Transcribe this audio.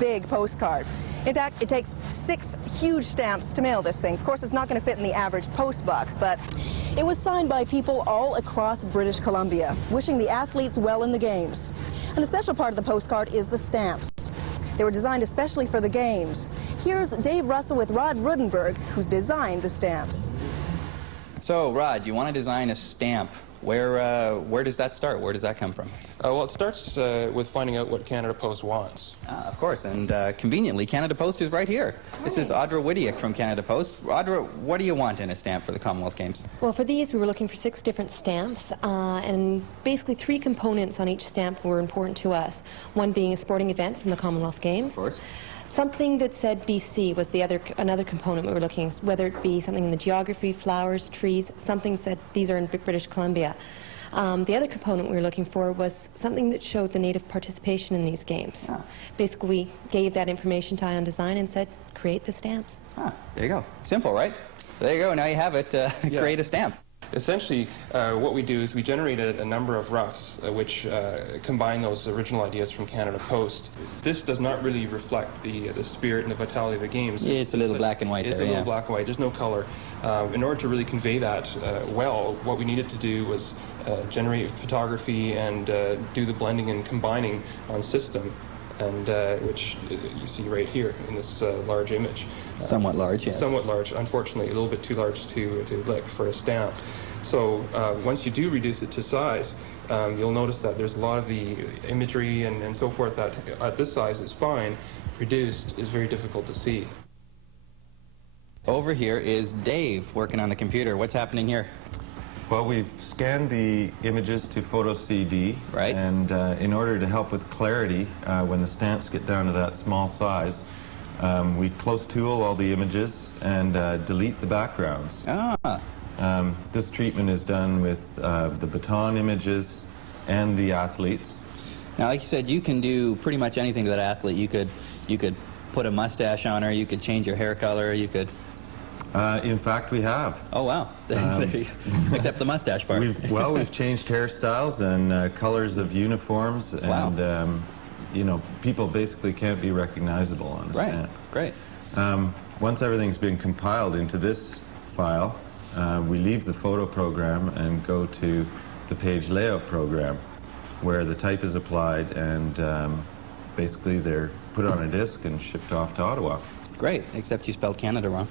big postcard. In fact, it takes 6 huge stamps to mail this thing. Of course, it's not going to fit in the average post box, but it was signed by people all across British Columbia, wishing the athletes well in the games. And a special part of the postcard is the stamps. They were designed especially for the games. Here's Dave Russell with Rod Rudenberg, who's designed the stamps. So, Rod, you want to design a stamp. Where does that start? Where does that come from? Well, it starts with finding out what Canada Post wants. Of course, and conveniently, Canada Post is right here. This is Andra Witluk from Canada Post. Andra, what do you want in a stamp for the Commonwealth Games? Well, for these, we were looking for 6 different stamps, and basically 3 components on each stamp were important to us. One being a sporting event from the Commonwealth Games. Of course. Something that said BC was another component we were looking, whether it be something in the geography, flowers, trees, something said these are in British Columbia. The other component we were looking for was something that showed the native participation in these games. Ah. Basically, we gave that information to Ion Design and said, create the stamps. Ah, there you go. Simple, right? There you go. Now you have it. Create a stamp. Essentially, what we do is we generated a number of roughs which combine those original ideas from Canada Post. This does not really reflect the spirit and the vitality of the games. It's a little black and white It's there, a little black and white. There's no color. In order to really convey that well, what we needed to do was generate photography and do the blending and combining on system, and which you see right here in this large image. Somewhat large, yes. Somewhat large, unfortunately, a little bit too large to lick for a stamp. So once you do reduce it to size, you'll notice that there's a lot of the imagery and so forth that at this size is fine. Reduced is very difficult to see. Over here is Dave working on the computer. What's happening here? Well, we've scanned the images to Photo CD, right? And in order to help with clarity, when the stamps get down to that small size, we close tool all the images and delete the backgrounds. Ah. This treatment is done with the baton images and the athletes. Now, like you said, you can do pretty much anything to that athlete. You could put a mustache on her. You could change her hair color. You could. In fact, we have. Oh wow! Except the mustache part. We've changed hairstyles and colors of uniforms, and wow. You know, people basically can't be recognizable on a stamp. Great. Once everything's been compiled into this file, we leave the photo program and go to the page layout program, where the type is applied and basically they're put on a disc and shipped off to Ottawa. Great, except you spelled Canada wrong.